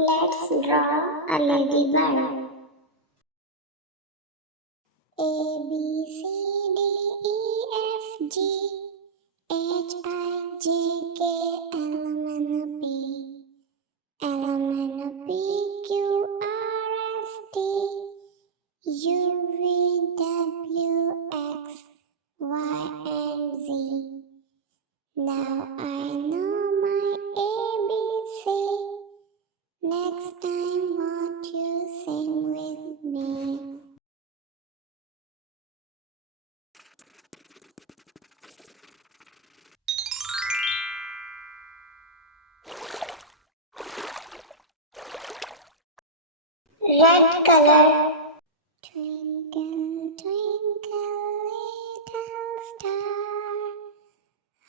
Let's draw a ladybird. A, B, C, D, E, F, G, H, I, J, K, L, M, N, P, L, M, N, P, Q, R, S, T, U, V, W, X, Y, and Z. Now I know my ABC. Next time, won't you sing with me? Red color. Twinkle, twinkle, little star,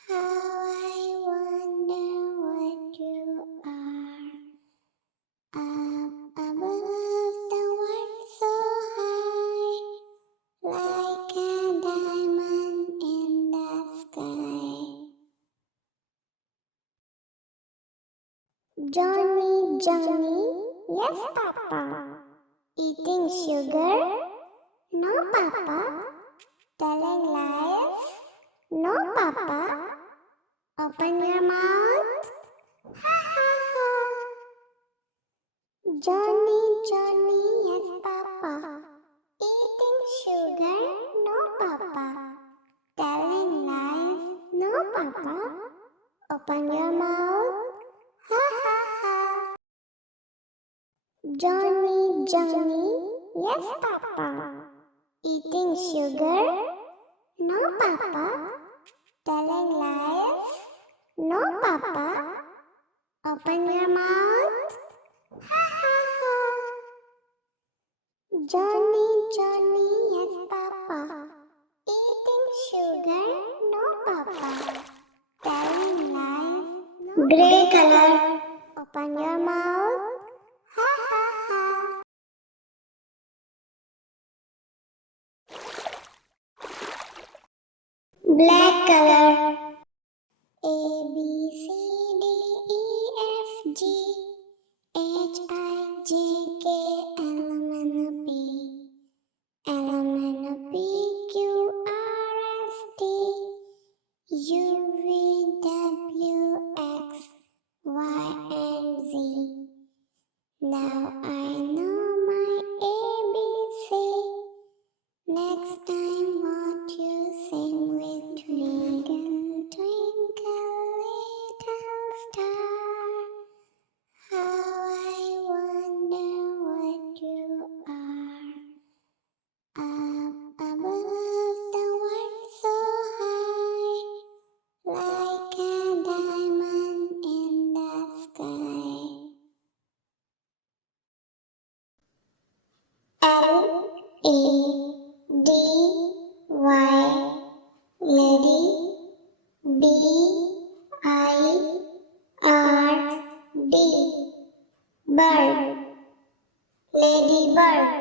how I wonder what you are. Up above the world so high, like a diamond in the sky. Johny, Johny, yes, Papa. Eating sugar? No, Papa. Telling lies? No, Papa. Open your mouth. Ha ha ha. Johny, Johny, yes, Papa. Eating sugar? No, Papa. Telling lies? No, Papa. Open your mouth. Ha ha ha. Johny, Johny, yes, Papa. Eating sugar? No, Papa. Telling lies? No, Papa. Open your mouth. Ha ha ha. Johny, Johny, yes, Papa. Eating sugar? No, Papa. Telling lies? No, Grey color. Open your mouth. Ha ha ha. Black color. A, B, C, D, E, F, G, H, I, J, K, L, M, N, P, L, M, N, P, Q, R, S, T, U, V, W, X, Y, and Z. Now I know my ABC. Next time, won't you sing with me? Twinkle, twinkle, little star, how I wonder what you are. Up above the world so high, like a diamond in the sky. Lady, lady, bird, ladybird.